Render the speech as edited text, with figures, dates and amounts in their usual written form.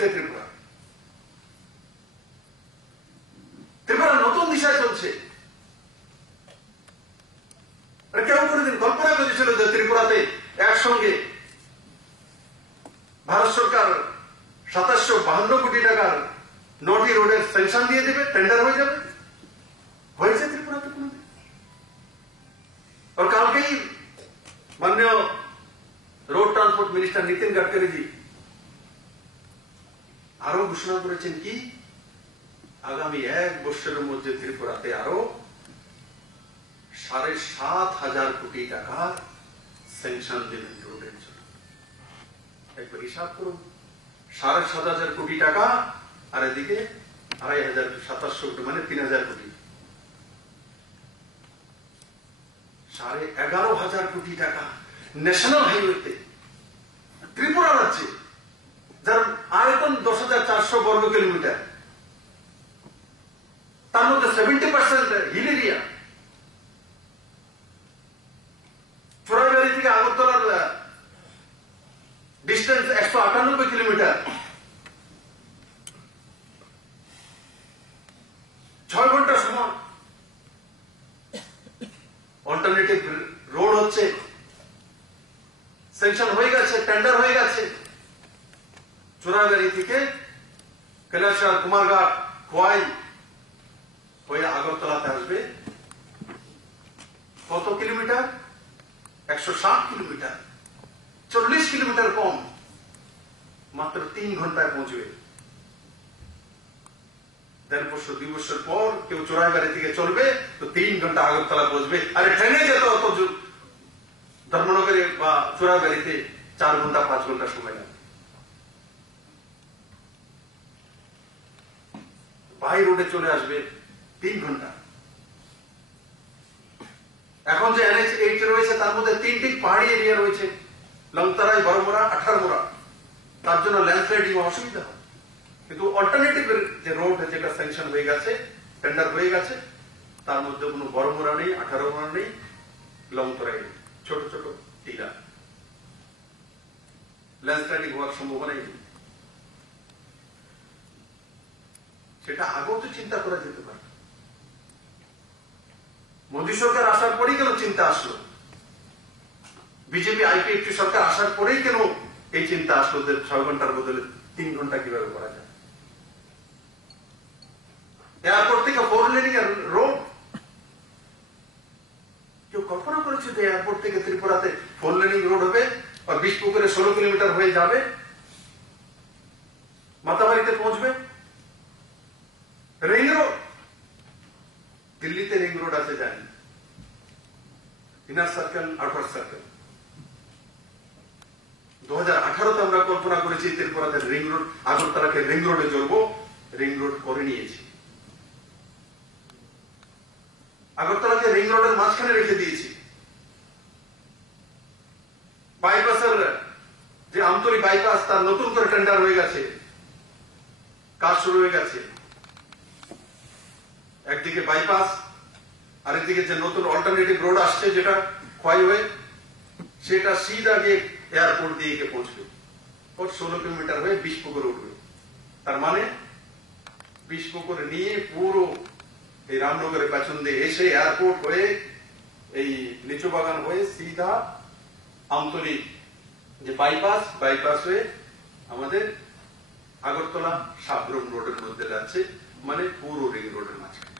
গেছে ত্রিপুরা। ত্রিপুরা নতুন দিশায় চলছে। কেউ কোনদিন কল্পনা করেছিল যে ত্রিপুরাতে একসঙ্গে ভারত সরকার 2752 কোটি টাকার 9টি রোডের স্যাংশন দিয়ে দেবে, টেন্ডার হয়ে যাবে? হয়েছে ত্রিপুরাতে কোনদিন? আর কালকেই মাননীয় road transport minister Nitin Gadkari ji আরো ঘোষণা করেছেন কি, আগামী 1 বছরের মধ্যে ত্রিপুরাতে আরো 7,500 কোটি টাকার স্যাংশন দেবেন রোডের জন্য। একবার হিসাব করুন, 7,500 কোটি টাকা আর এদিকে 2,2700 কোটি, মানে 3,000 কোটি, 11,500 কোটি টাকা ন্যাশনাল হাইওয়েতে ত্রিপুরা রাজ্যে, যার আয়তন 10,400 বর্গ কিলোমিটার, তার মধ্যে 70% হিল এরিয়া। চোরাইবাড়ি থেকে আগরতলার ডিস্টেন্স 198 কিলোমিটার, 6 ঘন্টা সময়। অল্টারনেটিভ রোড হচ্ছে, স্যাংশন হয়ে গেছে, টেন্ডার হয়ে গেছে। চোরাইবাড়ি থেকে কৈলাসহর, কুমারঘাট, খোয়াই হয়ে আগরতলাতে আসবে কত কিলোমিটার? 160 কিলোমিটার, 40 কিলোমিটার কম, মাত্র 3 ঘন্টায় পৌঁছবে। 1.5 বছর 2 বছর পর কেউ চোরাইবাড়ি থেকে চলবে তো 3 ঘন্টা আগরতলা পৌঁছবে। আরে ট্রেনে যেত অত ধর্মনগরে বা চোরাইবাড়িতে 4 ঘন্টা 5 ঘন্টা সময় লাগে। বাই রোডে চলে আসবে 3 ঘন্টা। এখন যে NH 8 রয়েছে তার মধ্যে 3টি পাহাড়ি এরিয়া রয়েছে, লংতরাই, বড়মোড়া, 18মোড়া। তার জন্য ল্যান্ডস্লাইডিং অসুবিধা হয়। কিন্তু অল্টারনেটিভ যে রোড যেটা স্যাংশন হয়ে গেছে, টেন্ডার হয়ে গেছে, তার মধ্যে কোনো বড়মোড়া নেই, 18মোড়া নেই, লংতরাই নেই, ছোট ছোট টিলা। ল্যান্ডস্লাইডিং হওয়ার সম্ভাবনা নেই। সেটা আগেও তো চিন্তা করা যেতে পারে। মোদী সরকার আসার পরেই কেন চিন্তা আসলো? বিজেপি IPFT সরকার আসার পরেই কেন এই চিন্তা আসলো যে 6 ঘন্টার বদলে 3 ঘন্টা কিভাবে করা যায়? এয়ারপোর্ট থেকে 4 লেনিং রোড, কেউ কল্পনা করেছে যে এয়ারপোর্ট থেকে ত্রিপুরাতে 4 লেনিং রোড হবে আর বিশপুকুরে 16 কিলোমিটার হয়ে যাবে, মাতাবাড়িতে পৌঁছবে? রিং রোড, দিল্লিতে রিং রোড আছে জানি, ইনার সার্কেল, আউটার সার্কেল। 2018-তে আমরা কল্পনা করেছি ত্রিপুরাতে রিং রোড, আগরতলাকে রিং রোডে চলবো, রিং রোড করে নিয়েছি। আগরতলাকে রিং রোডের মাঝখানে রেখে দিয়েছি। বাইপাসের যে আমতলী বাইপাস, তার নতুন করে টেন্ডার হয়ে গেছে, কাজ শুরু হয়ে গেছে। একদিকে বাইপাস, আরেকদিকে যে নতুন অল্টারনেটিভ রোড আসছে যেটা খোয়াই হয়ে, সেটা সিধা গিয়ে এয়ারপোর্ট দিয়ে গিয়ে পৌঁছবে। 16 কিলোমিটার হয়ে বিশপুকুরে উঠবে। তার মানে বিশপুকুরে নিয়ে পুরো এই রামনগরের পেছন দিয়ে এসে এয়ারপোর্ট হয়ে এই লিচু বাগান হয়ে সিধা আমতলী যে বাইপাস হয়ে আমাদের আগরতলা সাবরুম রোডের মধ্যে যাচ্ছে, মানে পুরো রিং রোডের মাঝখানে।